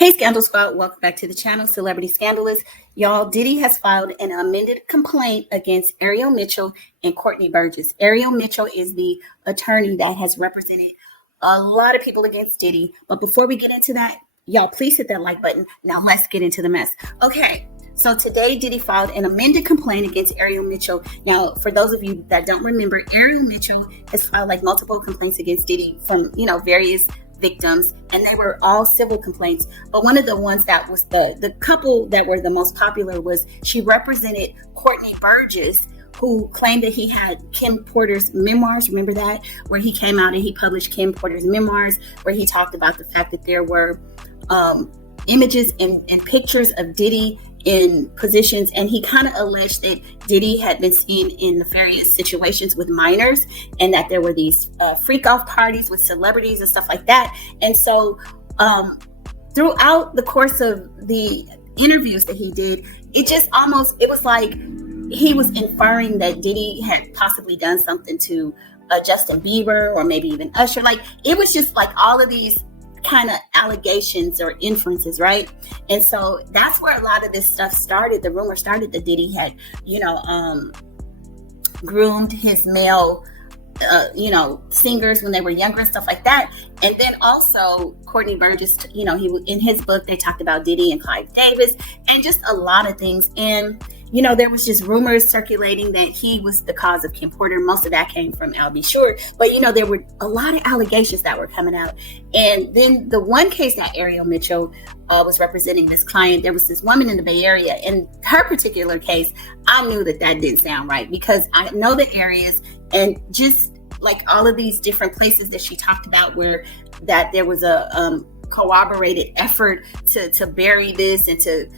Hey, Scandal Squad, welcome back to the channel, Celebrity Scandalous. Y'all, Diddy has filed an amended complaint against Ariel Mitchell and Courtney Burgess. Ariel Mitchell is the attorney that has represented a lot of people against Diddy. But before we get into that, y'all, please hit that like button. Now let's get into the mess. Okay, so today Diddy filed an amended complaint against Ariel Mitchell. Now, for those of you that don't remember, Ariel Mitchell has filed multiple complaints against Diddy from, various victims, and they were all civil complaints. But one of the ones that was the couple that were the most popular was she represented Courtney Burgess, who claimed that he had Kim Porter's memoirs. Remember that? Where he came out and he published Kim Porter's memoirs, where he talked about the fact that there were images and pictures of Diddy in positions, and he kind of alleged that Diddy had been seen in nefarious situations with minors, and that there were these freak off parties with celebrities and stuff like that. And so throughout the course of the interviews that he did, it was like he was inferring that Diddy had possibly done something to Justin Bieber or maybe even Usher. It was just all of these kind of allegations or inferences, right? And so that's where a lot of this stuff started. The rumor started that Diddy had, groomed his male, singers when they were younger and stuff like that. And then also Courtney Burgess, he in his book, they talked about Diddy and Clive Davis and just a lot of things. And there was just rumors circulating that he was the cause of Kim Porter. Most of that came from Al.B. Short. But, there were a lot of allegations that were coming out. And then the one case that Ariel Mitchell was representing this client, there was this woman in the Bay Area. In her particular case, I knew that didn't sound right, because I know the areas and just all of these different places that she talked about where that there was a corroborated effort to bury this and to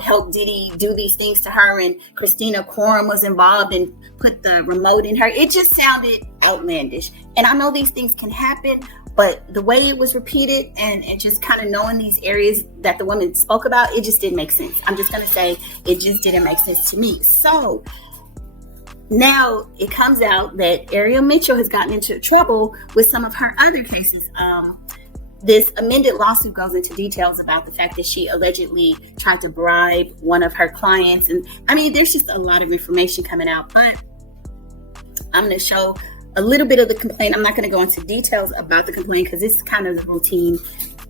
help Diddy do these things to her, and Christina Quorum was involved and put the remote in her. It just sounded outlandish, and I know these things can happen, but the way it was repeated and just kind of knowing these areas that the woman spoke about, it just didn't make sense. I'm just going to say it just didn't make sense to me. So now it comes out that Ariel Mitchell has gotten into trouble with some of her other cases. This amended lawsuit goes into details about the fact that she allegedly tried to bribe one of her clients. And there's just a lot of information coming out, but I'm going to show a little bit of the complaint. I'm not going to go into details about the complaint because it's kind of the routine.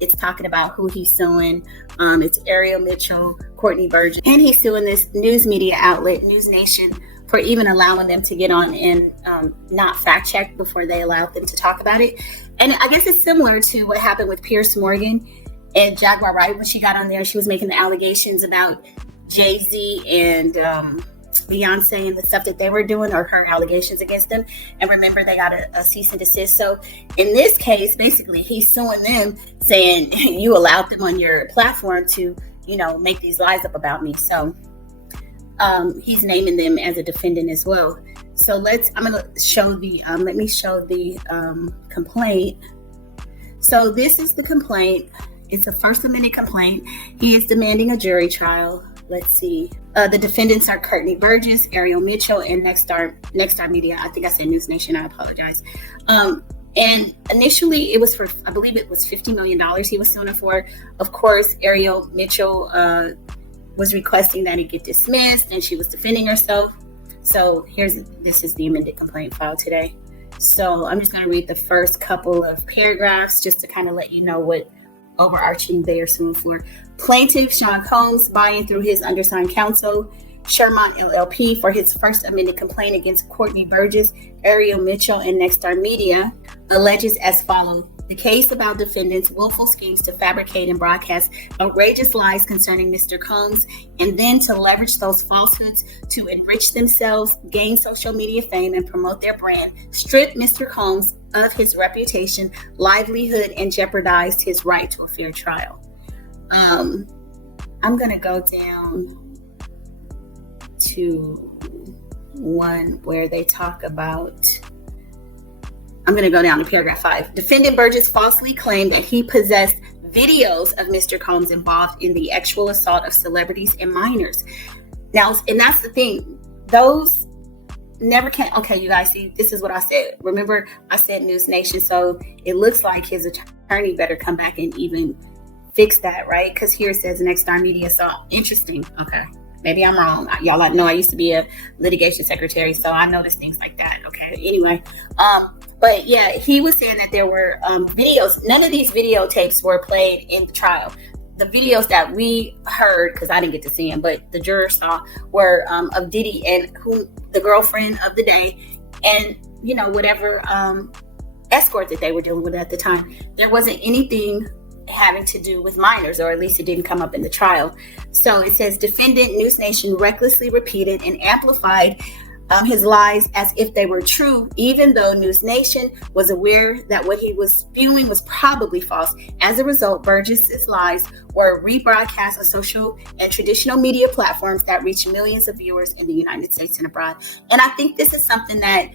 It's talking about who he's suing. It's Ariel Mitchell, Courtney Burgess, and he's suing this news media outlet, NewsNation, for even allowing them to get on and not fact check before they allowed them to talk about it. And I guess it's similar to what happened with Pierce Morgan and Jaguar Wright when she got on there and she was making the allegations about Jay-Z and Beyonce and the stuff that they were doing, or her allegations against them. And remember, they got a cease and desist. So in this case, basically, he's suing them, saying you allowed them on your platform to, make these lies up about me. So he's naming them as a defendant as well. So I'm going to show let me show the complaint. So this is the complaint. It's a First Amendment complaint. He is demanding a jury trial. Let's see. The defendants are Courtney Burgess, Ariel Mitchell, and Nexstar Media. I think I said NewsNation. I apologize. And initially it was I believe it was $50 million he was suing for. Of course, Ariel Mitchell was requesting that it get dismissed, and she was defending herself. So this is the amended complaint filed today. So I'm just going to read the first couple of paragraphs just to kind of let you know what overarching they are suing for. Plaintiff Sean Combs, buying through his undersigned counsel, Shermont LLP, for his first amended complaint against Courtney Burgess, Ariel Mitchell, and Nexstar Media, alleges as follows. The case about defendants' willful schemes to fabricate and broadcast outrageous lies concerning Mr. Combs, and then to leverage those falsehoods to enrich themselves, gain social media fame, and promote their brand, stripped Mr. Combs of his reputation, livelihood, and jeopardized his right to a fair trial. I'm going to go down to one where they talk about... I'm going to go down to paragraph 5. Defendant Burgess falsely claimed that he possessed videos of Mr. Combs involved in the actual assault of celebrities and minors. Now, and that's the thing. Those never can. Okay, you guys see, this is what I said. Remember, I said NewsNation. So it looks like his attorney better come back and even fix that, right? Because here it says Next Star Media. So interesting. Okay. Maybe I'm wrong. Y'all know I used to be a litigation secretary, so I noticed things like that. Okay. Anyway, but yeah, he was saying that there were videos. None of these videotapes were played in the trial. The videos that we heard, because I didn't get to see them, but the jurors saw, were of Diddy and who the girlfriend of the day, and whatever escort that they were dealing with at the time. There wasn't anything having to do with minors, or at least it didn't come up in the trial. So it says defendant NewsNation recklessly repeated and amplified his lies as if they were true, even though NewsNation was aware that what he was spewing was probably false. As a result, Burgess's lies were rebroadcast on social and traditional media platforms that reach millions of viewers in the United States and abroad. And I think this is something that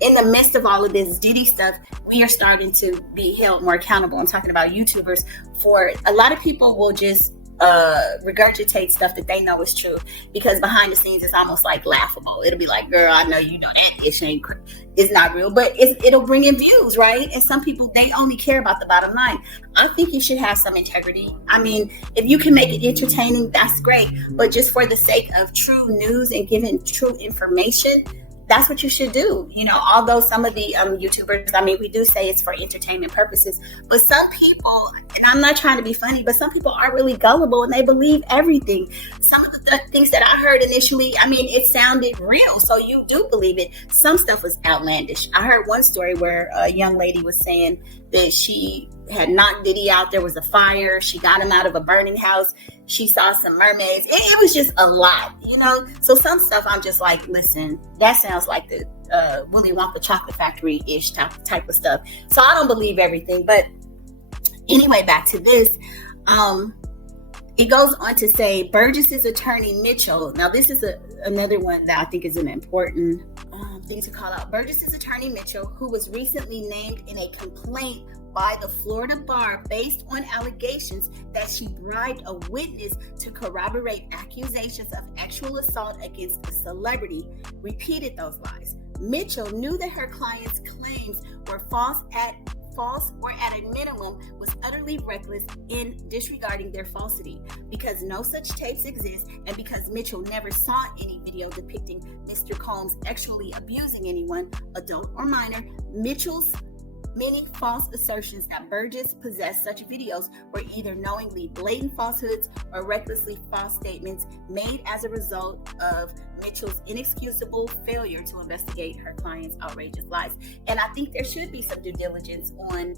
in the midst of all of this Diddy stuff, we are starting to be held more accountable. I'm talking about YouTubers. For a lot of people will just regurgitate stuff that they know is true, because behind the scenes it's almost like laughable. It'll be like, girl, I know you know that it's not real, but it'll bring in views, right? And some people, they only care about the bottom line. I think you should have some integrity. I mean, if you can make it entertaining, that's great, but just for the sake of true news and giving true information, that's what you should do. Although some of the YouTubers, I mean, we do say it's for entertainment purposes, but some people, and I'm not trying to be funny, but some people are really gullible and they believe everything. Some of the things that I heard initially, I mean, it sounded real, so you do believe it. Some stuff was outlandish. I heard one story where a young lady was saying that she had knocked Diddy out. There was a fire. She got him out of a burning house. She saw some mermaids. It was just a lot, So some stuff I'm just like, listen, that sounds like the Willy Wonka chocolate factory-ish type of stuff. So I don't believe everything. But anyway, back to this. It goes on to say Burgess's attorney Mitchell. Now this is another one that I think is an important thing to call out. Burgess's attorney Mitchell, who was recently named in a complaint by the Florida bar based on allegations that she bribed a witness to corroborate accusations of actual assault against a celebrity, repeated those lies. Mitchell knew that her client's claims were false or at a minimum was utterly reckless in disregarding their falsity. Because no such tapes exist, and because Mitchell never saw any video depicting Mr. Combs actually abusing anyone, adult or minor, Mitchell's many false assertions that Burgess possessed such videos were either knowingly blatant falsehoods or recklessly false statements made as a result of Mitchell's inexcusable failure to investigate her client's outrageous lies. And I think there should be some due diligence on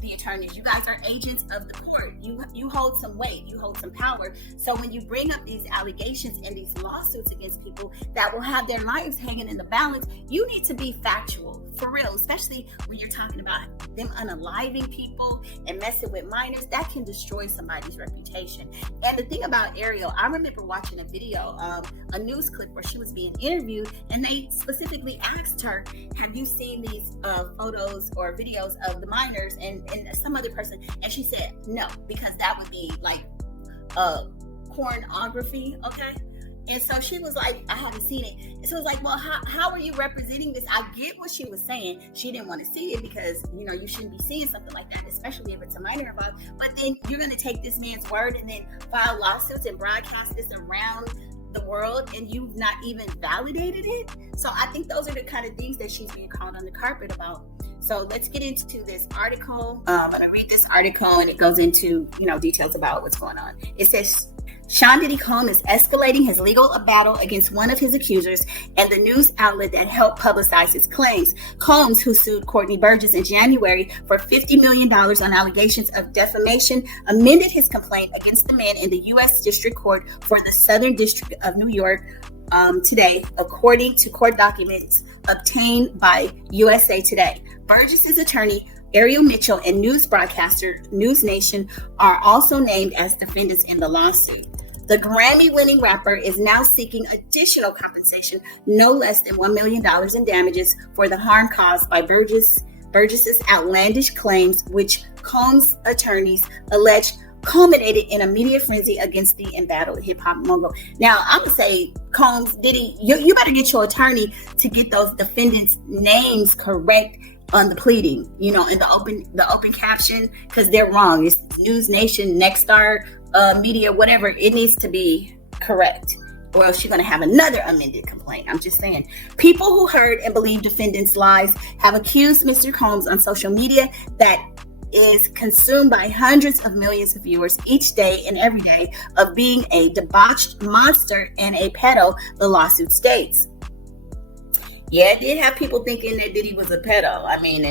the attorneys. You guys are agents of the court. You hold some weight, you hold some power. So when you bring up these allegations and these lawsuits against people that will have their lives hanging in the balance, you need to be factual, for real, especially when you're talking about them unaliving people and messing with minors. That can destroy somebody's reputation. And the thing about Ariel, I remember watching a video, a news clip where she was being interviewed, and they specifically asked her, have you seen these photos or videos of the minors and some other person? And she said no, because that would be like pornography, okay? And so she was like, I haven't seen it. And so it was like, well, how are you representing this? I get what she was saying. She didn't want to see it because, you shouldn't be seeing something like that, especially if it's a minor involved. But then you're going to take this man's word and then file lawsuits and broadcast this around the world, and you've not even validated it. So I think those are the kind of things that she's being called on the carpet about. So let's get into this article. I'm going to read this article, and it goes into, details about what's going on. It says, Sean Diddy Combs is escalating his legal battle against one of his accusers and the news outlet that helped publicize his claims. Combs, who sued Courtney Burgess in January for $50 million on allegations of defamation, amended his complaint against the man in the U.S. District Court for the Southern District of New York today, according to court documents obtained by USA Today. Burgess's attorney, Ariel Mitchell, and news broadcaster NewsNation are also named as defendants in the lawsuit. The Grammy-winning rapper is now seeking additional compensation, no less than $1 million in damages for the harm caused by Burgess's outlandish claims, which Combs' attorneys allege culminated in a media frenzy against the embattled hip-hop mogul. Now, I'm going to say, Combs, Diddy, you better get your attorney to get those defendants' names correct on the pleading, in the open caption, because they're wrong. It's NewsNation, Nexstar, Media, whatever. It needs to be correct, or else you're going to have another amended complaint. I'm just saying. People who heard and believe defendants' lies have accused Mr. Combs on social media that is consumed by hundreds of millions of viewers each day and every day of being a debauched monster and a pedo, the lawsuit states. Yeah, it did have people thinking that Diddy was a pedo. I mean,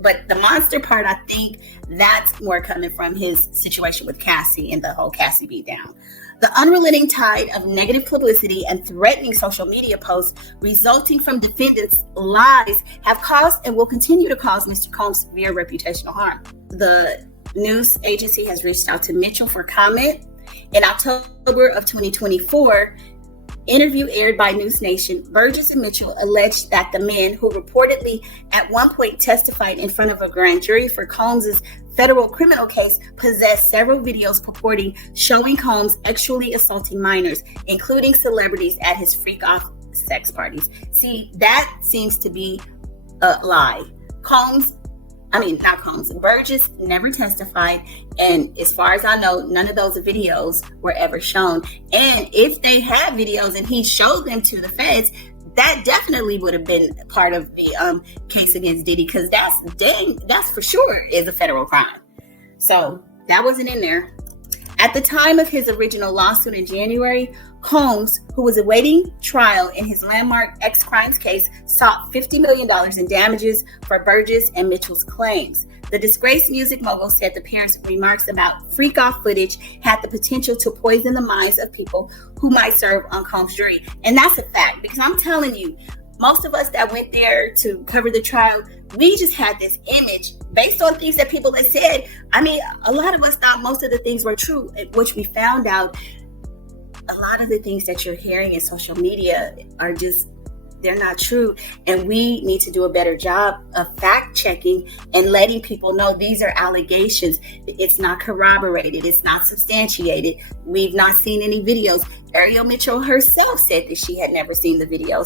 but the monster part, I think that's more coming from his situation with Cassie and the whole Cassie beatdown. The unrelenting tide of negative publicity and threatening social media posts resulting from defendants' lies have caused and will continue to cause Mr. Combs severe reputational harm. The news agency has reached out to Mitchell for comment. In October of 2024, interview aired by NewsNation, Burgess and Mitchell alleged that the men who reportedly at one point testified in front of a grand jury for Combs' federal criminal case possessed several videos purporting showing Combs sexually assaulting minors, including celebrities at his freak-off sex parties. See, that seems to be a lie. Burgess never testified, and as far as I know, none of those videos were ever shown. And if they had videos and he showed them to the feds, that definitely would have been part of the case against Diddy, because that's for sure is a federal crime. So that wasn't in there. At the time of his original lawsuit in January, Combs, who was awaiting trial in his landmark X Crimes case, sought $50 million in damages for Burgess and Mitchell's claims. The disgraced music mogul said the pair's remarks about freak-off footage had the potential to poison the minds of people who might serve on Combs' jury. And that's a fact, because I'm telling you, most of us that went there to cover the trial, we just had this image based on things that people had said. I mean, a lot of us thought most of the things were true, which we found out a lot of the things that you're hearing in social media are just, they're not true. And we need to do a better job of fact checking and letting people know these are allegations. It's not corroborated. It's not substantiated. We've not seen any videos. Ariel Mitchell herself said that she had never seen the video.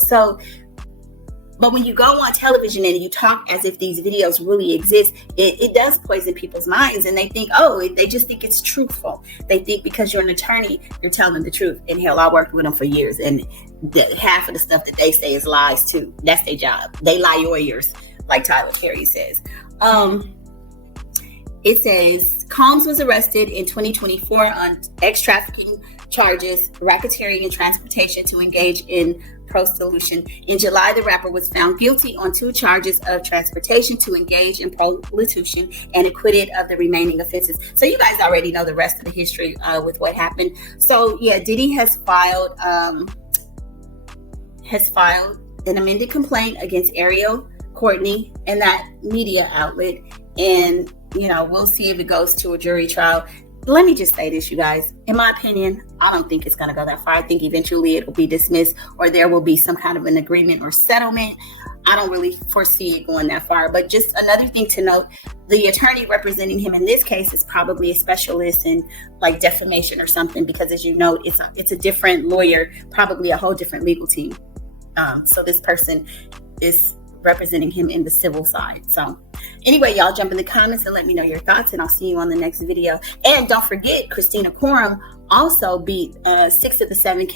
But when you go on television and you talk as if these videos really exist, it does poison people's minds, and they think, they just think it's truthful. They think because you're an attorney, you're telling the truth. And hell, I worked with them for years, and half of the stuff that they say is lies too. That's their job. They lie lawyers, like Tyler Perry says. It says Combs was arrested in 2024 on ex-trafficking charges, racketeering, and transportation to engage in prostitution. In July, the rapper was found guilty on 2 charges of transportation to engage in prostitution and acquitted of the remaining offenses. So you guys already know the rest of the history with what happened. So yeah, Diddy has filed an amended complaint against Ariel, Courtney, and that media outlet. And we'll see if it goes to a jury trial. Let me just say this, you guys. In my opinion, I don't think it's going to go that far. I think eventually it will be dismissed, or there will be some kind of an agreement or settlement. I don't really foresee it going that far. But just another thing to note, the attorney representing him in this case is probably a specialist in like defamation or something, because as you know, it's a different lawyer, probably a whole different legal team. So this person is representing him in the civil side. So anyway, y'all jump in the comments and let me know your thoughts, and I'll see you on the next video. And don't forget, Christina Quorum also beat 6 of the 7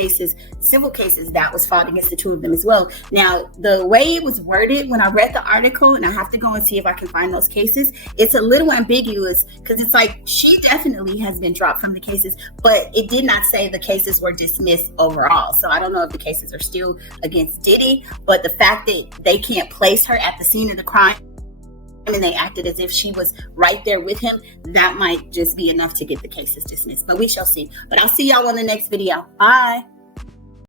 civil cases that was filed against the 2 of them as well. Now, the way it was worded when I read the article, and I have to go and see if I can find those cases, it's a little ambiguous, because it's like she definitely has been dropped from the cases, but it did not say the cases were dismissed overall. So I don't know if the cases are still against Diddy, but the fact that they can't place her at the scene of the crime and they acted as if she was right there with him, that might just be enough to get the cases dismissed. But we shall see. But I'll see y'all on the next video. Bye.